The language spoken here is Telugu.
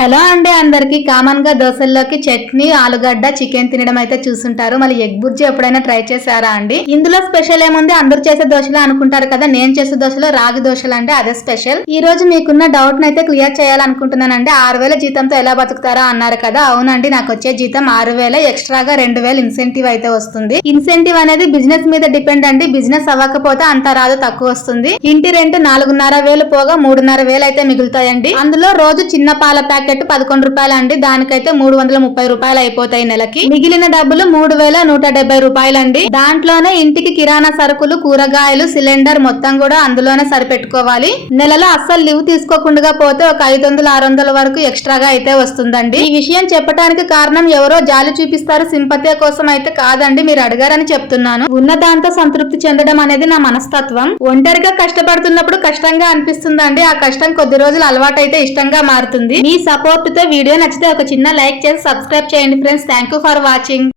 హలో అండి, అందరికి కామన్ గా దోశల్లోకి చట్నీ, ఆలుగడ్డ, చికెన్ తినడం అయితే చూసుంటారు. మళ్ళీ ఎగ్ బుర్జీ ఎప్పుడైనా ట్రై చేశారా అండి? ఇందులో స్పెషల్ ఏముంది, అందరూ చేసే దోశలు అనుకుంటారు కదా. నేను చేసే దోశలో రాగి దోశలు అంటే అదే స్పెషల్. ఈ రోజు మీకున్న డౌట్ అయితే క్లియర్ చేయాలనుకుంటున్నానండి. 6,000 జీతంతో ఎలా బతుకుతారా అన్నారు కదా. అవునండి, నాకు వచ్చే జీతం 6,000, ఎక్స్ట్రాగా 2,000 ఇన్సెంటివ్ అయితే వస్తుంది. ఇన్సెంటివ్ అనేది బిజినెస్ మీద డిపెండ్ అండి. బిజినెస్ అవ్వకపోతే అంత రాదు, తక్కువ వస్తుంది. ఇంటి రెంట్ 4,500 పోగా 3,500 అయితే మిగులుతాయండి. అందులో రోజు చిన్న పాల ప్యాకెట్ 11 రూపాయలు అండి. దానికైతే 330 రూపాయలు అయిపోతాయి నెలకి. మిగిలిన డబ్బులు 3,170 రూపాయలు అండి. దాంట్లోనే ఇంటికి కిరాణా సరుకులు, కూరగాయలు, సిలిండర్ మొత్తం కూడా అందులోనే సరిపెట్టుకోవాలి. నెలలో అస్సలు లీవ్ తీసుకోకుండా పోతే ఒక 500-600 వరకు ఎక్స్ట్రాగా అయితే వస్తుందండి. ఈ విషయం చెప్పడానికి కారణం ఎవరో జాలి చూపిస్తారు సింపతి కోసం అయితే కాదండి, మీరు అడిగారని చెప్తున్నాను. ఉన్న దాంతో సంతృప్తి చెందడం అనేది నా మనస్తత్వం. ఒంటరిగా కష్టపడుతున్నప్పుడు కష్టంగా అనిపిస్తుందండి. ఆ కష్టం కొద్ది రోజులు అలవాటైతే ఇష్టంగా మారుతుంది. మీ సపోర్ట్ తో వీడియో నచ్చితే ఒక చిన్న లైక్ చేసి సబ్స్క్రైబ్ చేయండి friends. Thank you for watching.